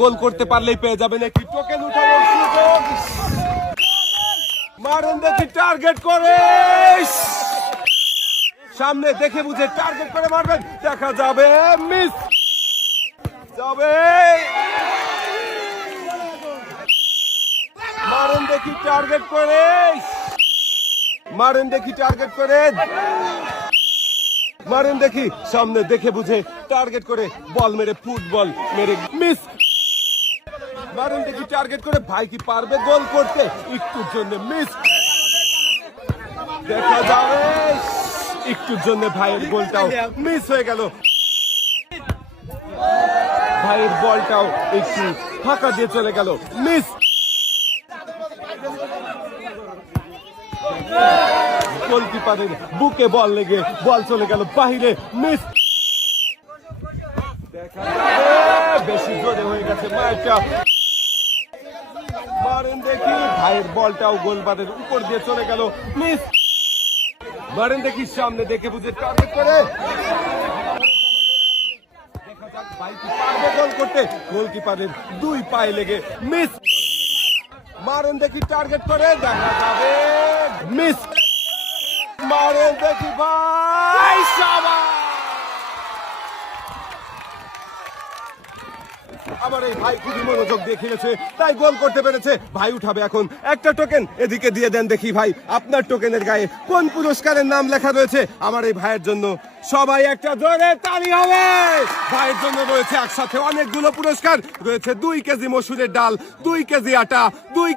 গোল করতে পারলেই পেয়ে যাবেন একটি টোকেন উঠানোর সুযোগ। মারেন দেখি টার্গেট করে, সামনে দেখে বুঝে টার্গেট করে মারবেন, দেখা যাবে মিস যাবে। মারেন দেখি টার্গেট করে, মারেন দেখি টার্গেট করে, মারেন দেখি সামনে দেখে বুঝে টার্গেট করে বল মেরে ফুটবল মেরে মিস। মারেন দেখি টার্গেট করে, ভাই কি পারবে গোল করতে? একটুর জন্য মিস, দেখা যাবে একটুর জন্য ভাইয়ের গোলটাও মিস হয়ে গেল। ভাইয়ের বলটাও একটু ফাঁকা দিয়ে চলে গেল, মিস। গোলকিপারের বুকে বল লেগে বল চলে গেল বাহিরে, মিস। দেখা যাবে বেশি জোরে হয়ে গেছে মারটা। মারেন দেখি ভাইয়ের বলটাও গোলবারের উপর দিয়ে চলে গেল, মিস। মারেন দেখি সামনে দেখে বুঝে টার্গেট করে, দেখা যাক ভাই কি পারবে গোল করতে? গোলকিপারের দুই পায়ে লেগে মিস। মারেন দেখি টার্গেট করে, দেখা যাবে মিস। মারেন দেখি ভাই, শাবাশ। আবার এই ভাই খুবই মনোযোগ দিয়ে খেলেছে, তাই গোল করতে পেরেছে। ভাই উঠাবে এখন একটা টোকেন, এদিকে দিয়ে দেন দেখি ভাই আপনার টোকেনের গায়ে কোন পুরস্কারের নাম লেখা রয়েছে আমার এই ভাইয়ের জন্য। সবাই একটা জোরে তালি হবে। ভাইয়ের জন্য রয়েছে একসাথে অনেকগুলো পুরস্কার, রয়েছে 2 কেজি মসুরের ডাল, 2 কেজি আটা, 2